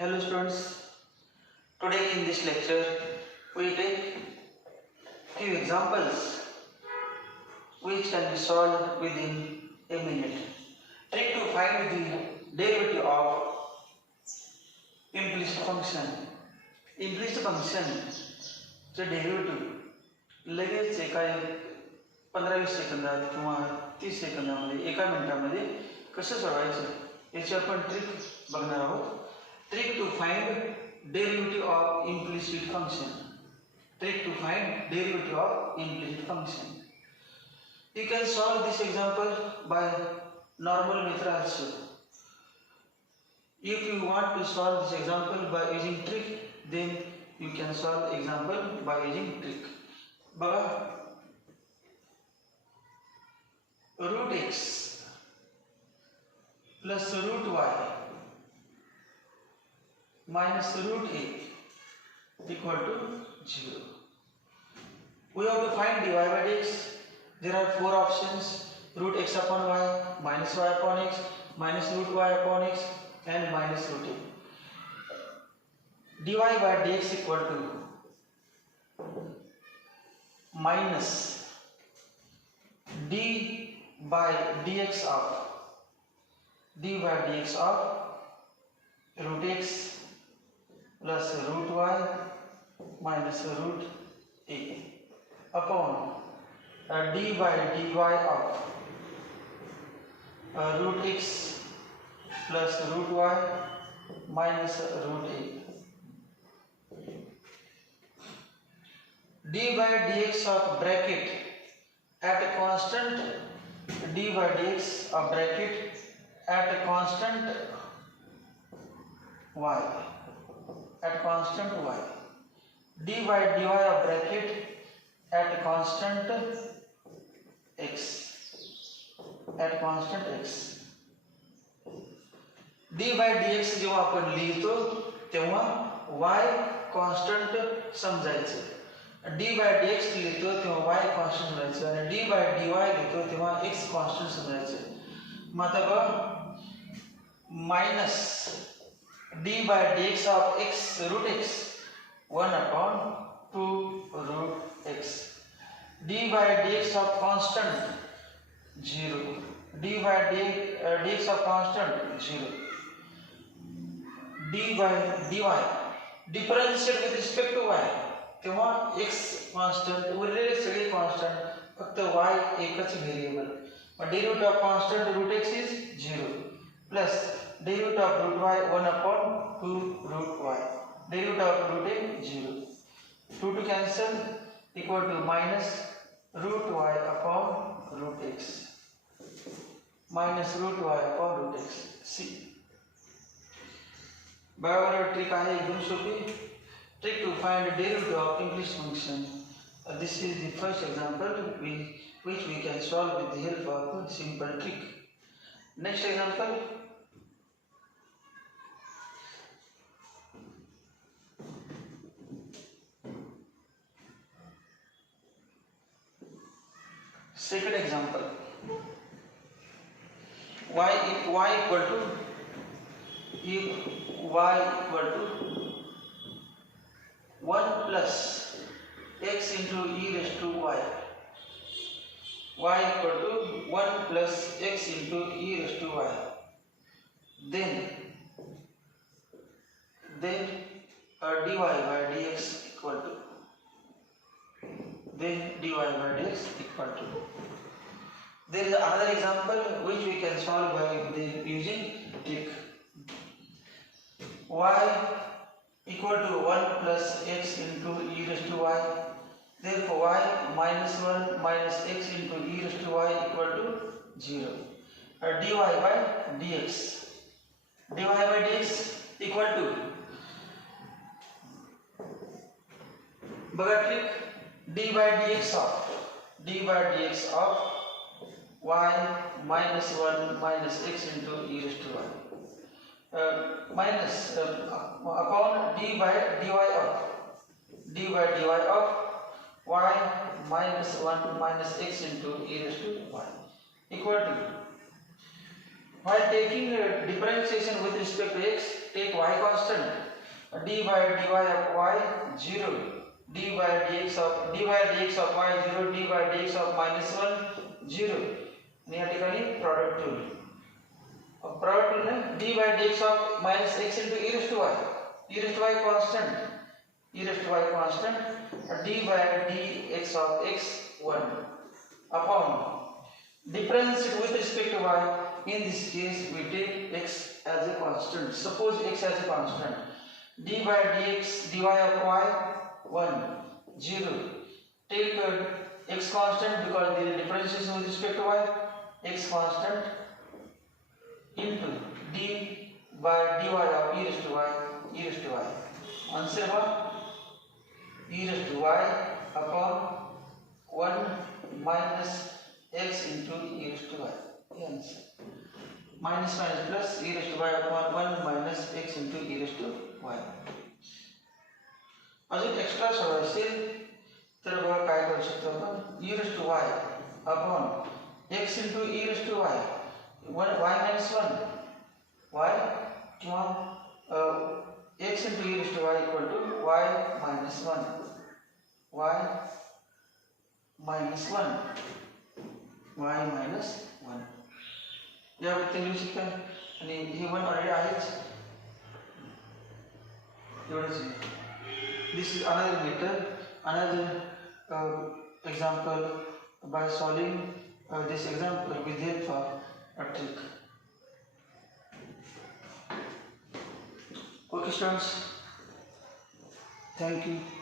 Hello students, today in this lecture we take few examples which can be solved within a minute. Trick to find the derivative of implicit function. Implicit function चे derivative लगेच एका 15-20 सेकंदात किंवा 30 सेकंदामध्ये एका मिनिटामध्ये कसं सोडवायचं याची आपण ट्रिक बघणार आहोत. Trick to find derivative of implicit function. Trick to find derivative of implicit function. You can solve this example by normal method also. If you want to solve this example by using trick, then you can solve example by using trick. बघा, root x plus root y minus root a equal to 0. We have to find dy by dx. There are four options: root x upon y, minus y upon x, minus root y upon x, and minus root a. Dy by dx equal to minus d by dx of root x plus root y minus root a upon d by dy of root x plus root y minus root a. d by dx of bracket at a constant d by dx of bracket at a constant y d by dy of bracket at constant x d by dx जेव्हा आपण लिहितो तेव्हा y constant समजायचं, d by dx लिहितो तेव्हा y constant समजायचं आणि d by dy लिहितो तेव्हा x कॉन्स्टंट समजायचं. मग आता बघ, minus d by dx of x root x 1 upon 2 root x, d by dx of constant 0, d by dx of constant 0, d by dy differentiate with respect to y तेव्हा x constant उरलेले सगळे constant, फक्त y एकच variable. Mug derivative of constant root x is 0 plus derivative of root y 1 upon 2 root y, derivative of root a 0, 2 to cancel equal to minus root y upon root x minus root y upon root x. C. बराबर trick आहे एकदम सोपी. Trick to find the derivative of implicit function. This is the first example which we can solve with the help of a simple trick. Next example. Second example. y equal to 1 plus x into e raised to y. Y equal to 1 plus x into e raised to y. Then dy by dx equal to. There is another example which we can solve by using trick. Y equal to 1 plus x into e raised to y. Therefore y minus 1 minus x into e raised to y equal to 0. Dy by dx equal to, बघा trick, d by dx of y minus 1 minus x into e raised to y minus upon d by dy of y minus 1 minus x into e raised to y equal to While taking differentiation with respect to x, take y constant. D by dy of y 0. D by dx of y 0. D by dx of minus 1 0. या ठिकाणी product rule. Product rule में d by dx of minus x into e raised to y. E raised to y constant. E raised to y constant. D by dx of x 1 upon difference with respect to y. In this case, we take x as a constant. Suppose x as a constant. D by dx dy of y 1 0. Take x constant because there is differentiation with respect to y. X constant into d by dy of e raised to y. E raised to y. Answer what? E raised to y upon 1 minus x into e raised to y. The answer. Minus plus e raised to y upon 1 minus x into e raised to y. अजून extra सोडवायचे तर बघा काय करू शकतो आपण e raised to y upon x into e raised to y 1 y minus 1 y किंवा x into e raised to y equal to y minus 1 y minus 1 y minus 1 या व्यक्ती लिहू शकता आणि हे 1 ऑलरेडी आहेच एवढंच. This is another example by solving this example with help of a trick. Okay students, thank you.